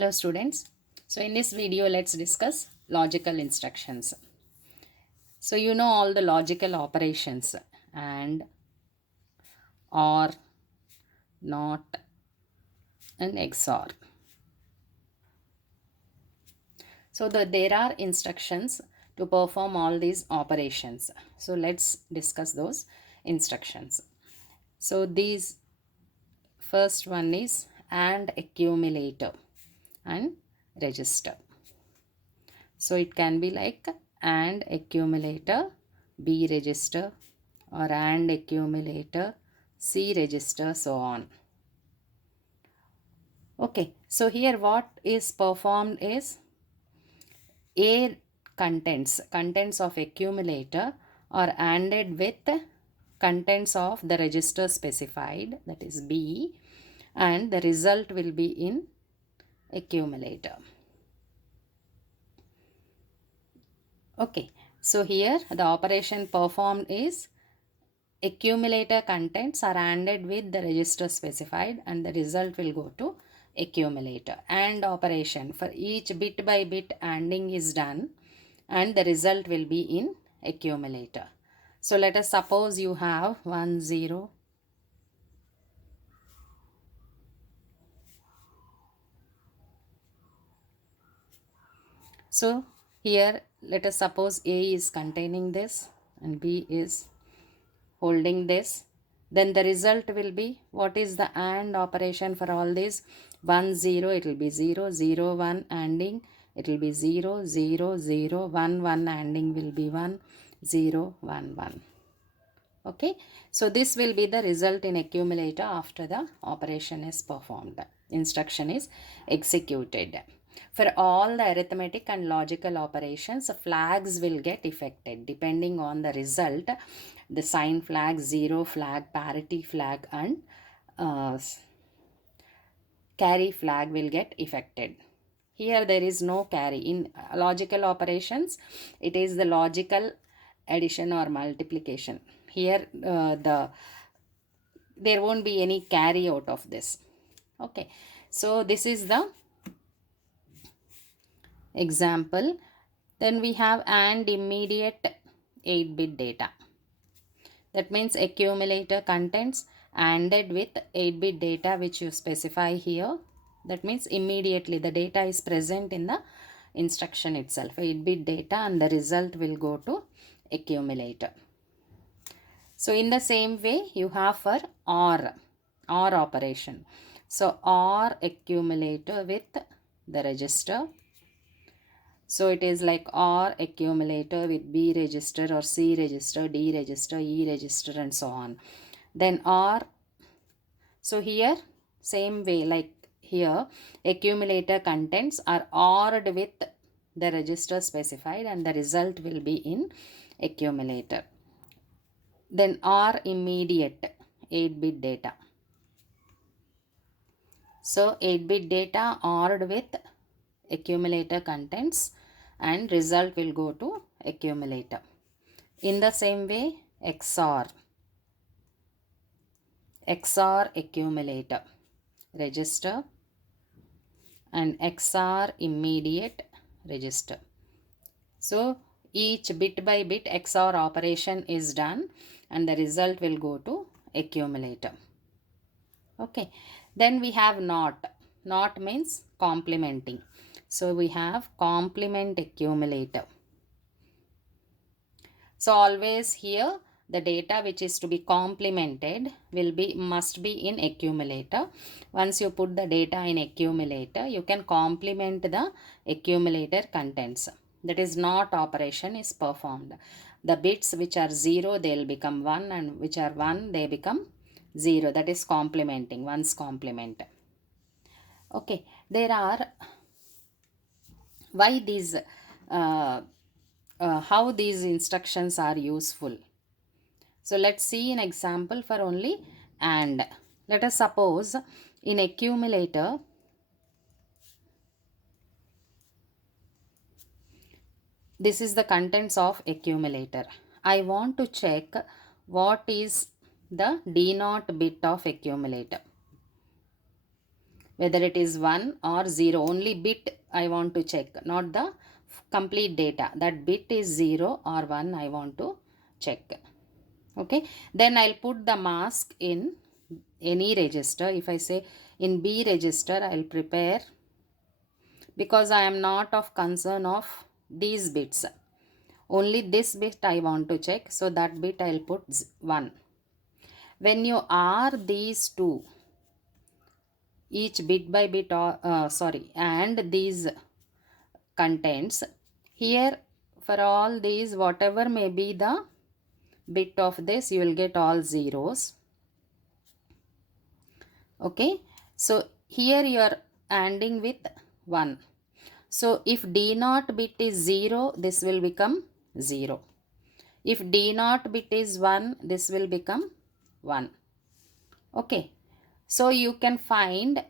Hello students. So in this video let's discuss logical instructions. So you know all the logical operations and, or, not, and XOR. So there are instructions to perform all these operations. So let's discuss those instructions. So these first one is AND accumulator and register. So it can be like AND accumulator B register or AND accumulator C register, so on. Okay, so here what is performed is A contents of accumulator are ANDed with contents of the register specified, that is B, and the result will be in accumulator. Okay, so here the operation performed is accumulator contents are ANDed with the register specified and the result will go to accumulator. AND operation for each bit by bit ANDing is done and the result will be in accumulator. So let us suppose you have 1 0. So here let us suppose A is containing this and B is holding this. Then the result will be, what is the AND operation for all these? 1 0, it will be 0 0 1 ANDing, it will be 0 0 0 1 1 ANDing will be 1 0 1 1. Okay, so this will be the result in accumulator after the operation is performed. Instruction is executed. For all the arithmetic and logical operations, flags will get affected depending on the result. The sign flag, zero flag, parity flag, and carry flag will get affected. Here there is no carry. In logical operations, it is the logical addition or multiplication. Here there won't be any carry out of this. Okay, so this is the example. Then we have AND immediate 8-bit data. That means accumulator contents ANDed with 8-bit data which you specify here. That means immediately the data is present in the instruction itself, 8-bit data, and the result will go to accumulator. So in the same way you have for OR operation. So OR accumulator with the register. So it is like OR accumulator with B register or C register, D register, E register, and so on. Then OR, so here same way like here, accumulator contents are ORed with the register specified and the result will be in accumulator. Then OR immediate 8-bit data. So 8-bit data ORed with accumulator contents and result will go to accumulator. In the same way, XOR accumulator register and XOR immediate register. So each bit by bit XOR operation is done and the result will go to accumulator. Okay, then we have NOT. NOT means complementing. So we have complement accumulator. So always here the data which is to be complemented must be in accumulator. Once you put the data in accumulator, you can complement the accumulator contents. That is NOT operation is performed. The bits which are 0 they will become 1 and which are 1 they become 0. That is complementing, one's complement. Okay, there are why these how these instructions are useful. So let's see an example for only AND. Let us suppose in accumulator this is the contents of accumulator. I want to check what is the D0 bit of accumulator. whether it is 1 or 0. Only bit I want to check, not the complete data. That bit is 0 or 1 I want to check. Okay, then I'll put the mask in any register. If I say in B register, I'll prepare, because I am not of concern of these bits. Only this bit I want to check, so that bit I'll put 1. When you are these two, each bit by bit, and these contents, here for all these, whatever may be the bit of this, you will get all zeros. Okay, so here you are ANDing with 1. So if D0 bit is 0, this will become 0. If D0 bit is 1, this will become 1. Okay, so you can find,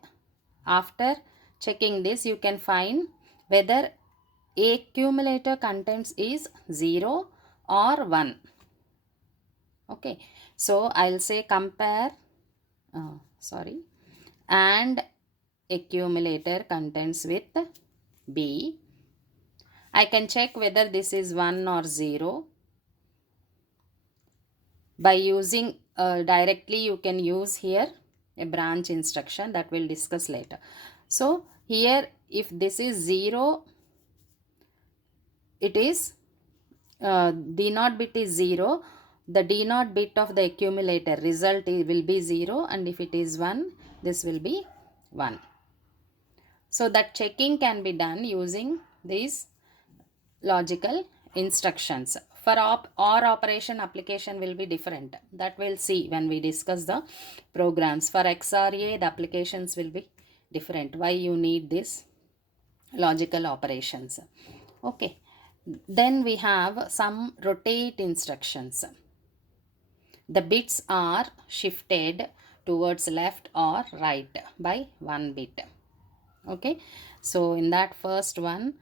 after checking this, you can find whether accumulator contents is 0 or 1. Okay, so I'll say compare, and accumulator contents with B. I can check whether this is 1 or 0 by using directly. You can use here a branch instruction that we'll discuss later. So here, if this is 0, it is D0 bit is 0, the D0 bit of the accumulator result will be 0, and if it is 1, this will be 1. So that checking can be done using these logical instructions. For OR operation, application will be different. That we'll see when we discuss the programs. For XRA, the applications will be different. Why you need this logical operations. Okay. Then we have some rotate instructions. The bits are shifted towards left or right by 1 bit. Okay. So in that first one,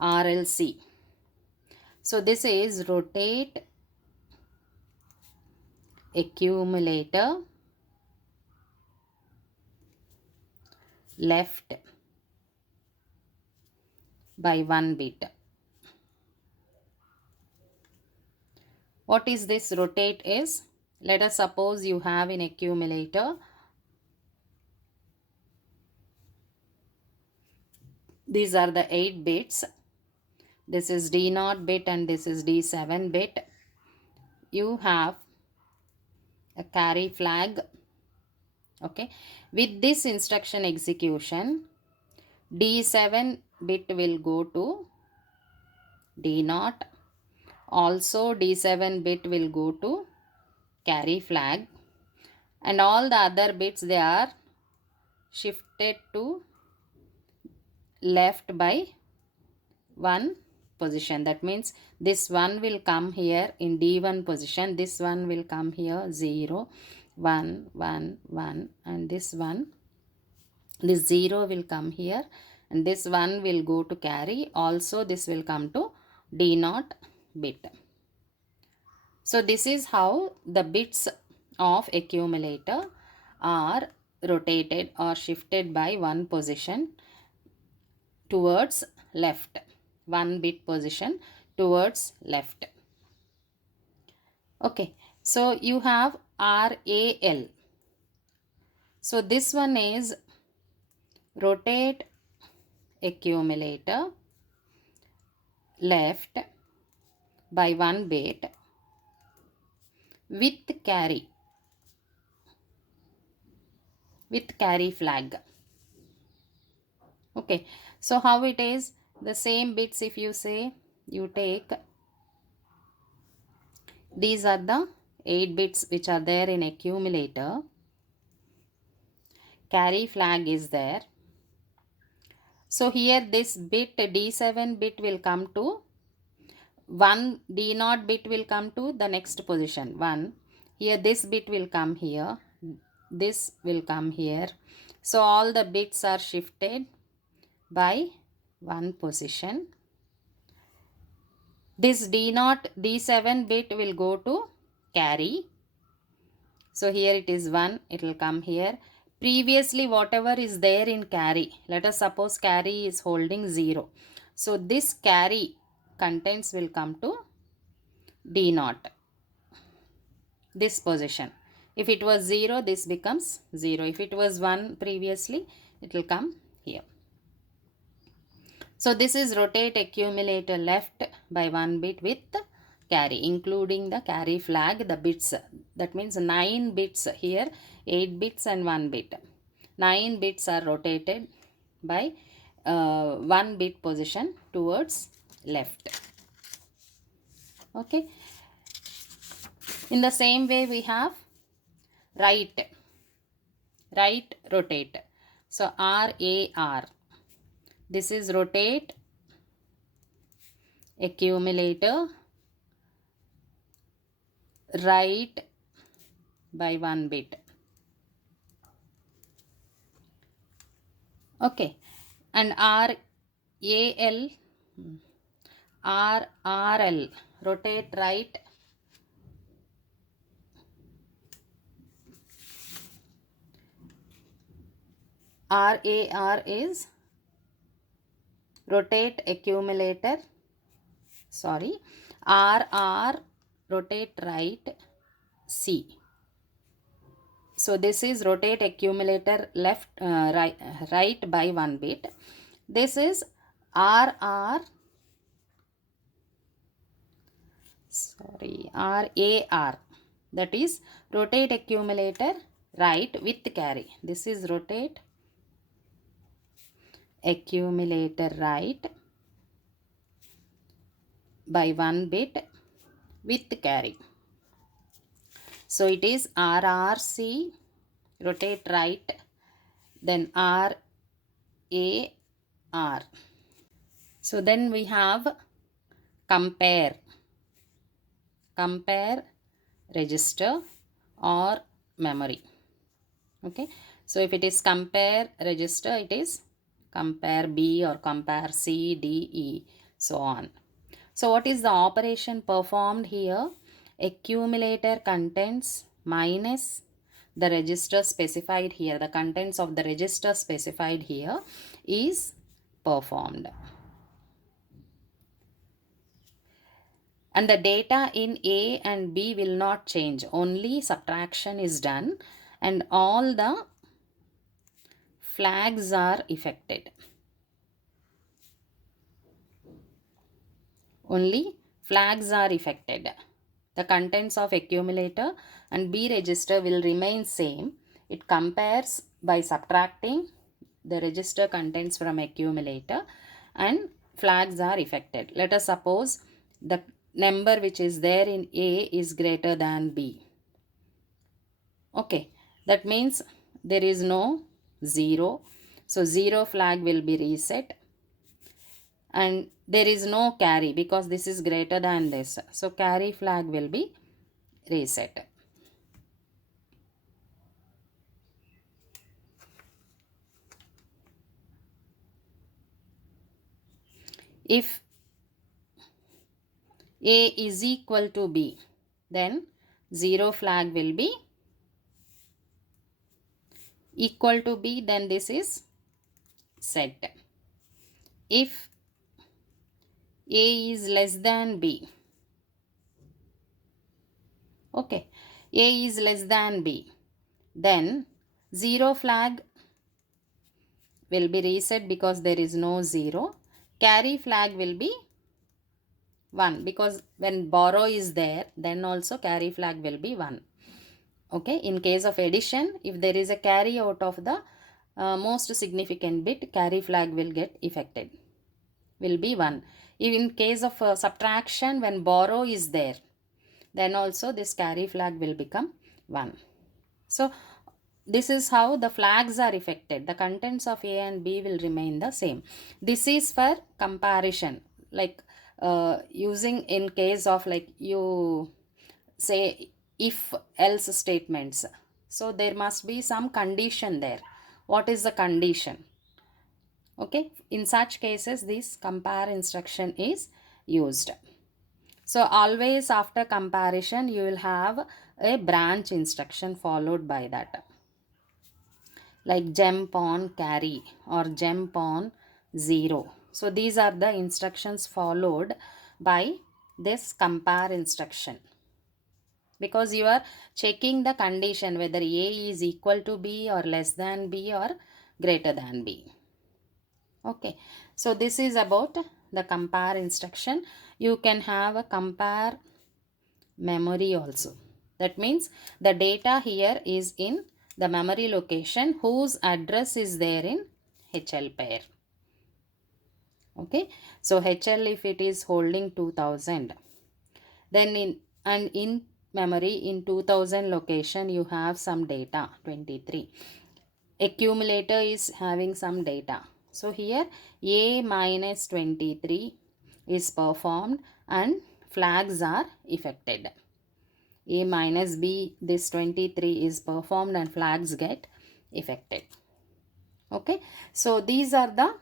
RLC. So this is rotate accumulator left by 1 bit. What is this rotate is? Let us suppose you have an accumulator. These are the 8 bits. This is D0 bit and this is D7 bit. You have a carry flag. Okay. With this instruction execution, D7 bit will go to D0. Also D7 bit will go to carry flag, and all the other bits, they are shifted to left by 1 position. That means this 1 will come here in D1 position, this one will come here 0, 1, 1, 1, and this 0 will come here, and this 1 will go to carry. Also this will come to D0 bit. So this is how the bits of accumulator are rotated or shifted by 1 position towards left, 1 bit position towards left. Okay, so you have RAL. So this one is rotate accumulator left by 1 bit with carry flag. Okay, so how it is? The same bits, if you say you take, these are the 8 bits which are there in accumulator. Carry flag is there. So here this bit D7 bit will come to 1, D0 bit will come to the next position 1. Here this bit will come here, this will come here. So all the bits are shifted by 1 position. This D0, D7 bit will go to carry. So here it is 1, it will come here. Previously whatever is there in carry, let us suppose carry is holding 0. So this carry contents will come to D naught, this position. If it was 0, this becomes 0. If it was 1 previously, it will come here. So this is rotate accumulator left by 1 bit with carry, including the carry flag, the bits. That means 9 bits here, 8 bits and 1 bit. 9 bits are rotated by 1 bit position towards left. Okay. In the same way we have right rotate. So RAR. This is rotate accumulator right by 1 bit. Okay. And RRL rotate right RAR is rotate accumulator, RR rotate right C. So this is rotate accumulator left right by 1 bit. This is RAR, that is rotate accumulator right with carry. This is rotate accumulator right by 1 bit with carry. So it is RRC rotate right, then RAR. So then we have compare register or memory. Okay, so if it is compare register, it is compare B or compare C, D, E, so on. So what is the operation performed here? Accumulator contents minus the register specified here, the contents of the register specified here is performed. And the data in A and B will not change, only subtraction is done and all the flags are affected. Only flags are affected. The contents of accumulator and B register will remain same. It compares by subtracting the register contents from accumulator and flags are affected. Let us suppose the number which is there in A is greater than B. Okay, that means there is no 0. So 0 flag will be reset. And there is no carry because this is greater than this. So carry flag will be reset. If A is equal to B, then 0 flag will be equal to B, then this is set. If A is less than B, okay, A is less than B, then 0 flag will be reset because there is no 0. Carry flag will be 1 because when borrow is there, then also carry flag will be 1. Okay, in case of addition, if there is a carry out of the most significant bit, carry flag will get affected, will be 1. If in case of subtraction, when borrow is there, then also this carry flag will become 1. So this is how the flags are affected. The contents of A and B will remain the same. This is for comparison, like using in case of like you say if else statements. So there must be some condition there. What is the condition? Okay, in such cases this compare instruction is used. So always after comparison you will have a branch instruction followed by that. like jump on carry or jump on 0. So these are the instructions followed by this compare instruction, because you are checking the condition whether A is equal to B or less than B or greater than B. Okay, so this is about the compare instruction. You can have a compare memory also. That means the data here is in the memory location whose address is there in HL pair. Okay, so HL, if it is holding 2000, then in memory in 2000 location you have some data 23. Accumulator is having some data. So here A minus 23 is performed and flags are affected. A minus B, this 23 is performed and flags get affected. Okay, so these are the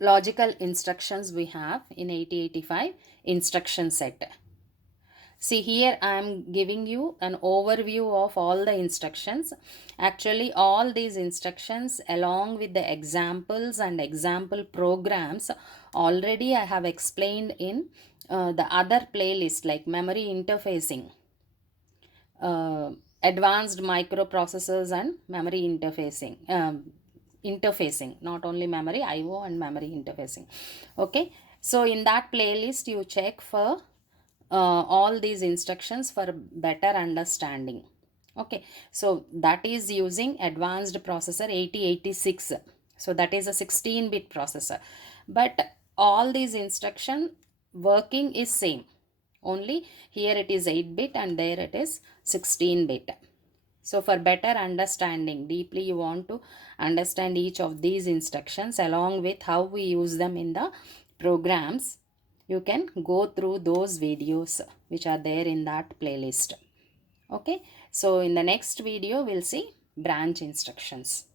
logical instructions we have in 8085 instruction set. See, here I am giving you an overview of all the instructions. Actually, all these instructions along with the examples and example programs already I have explained in the other playlist, like memory interfacing, advanced microprocessors and memory interfacing, not only memory, IO and memory interfacing. Okay, so in that playlist you check for all these instructions for better understanding. Okay, so that is using advanced processor 8086. So that is a 16-bit processor, but all these instruction working is same, only here it is 8-bit and there it is 16-bit. So for better understanding, deeply you want to understand each of these instructions along with how we use them in the programs, you can go through those videos which are there in that playlist. Okay, so in the next video we'll see branch instructions.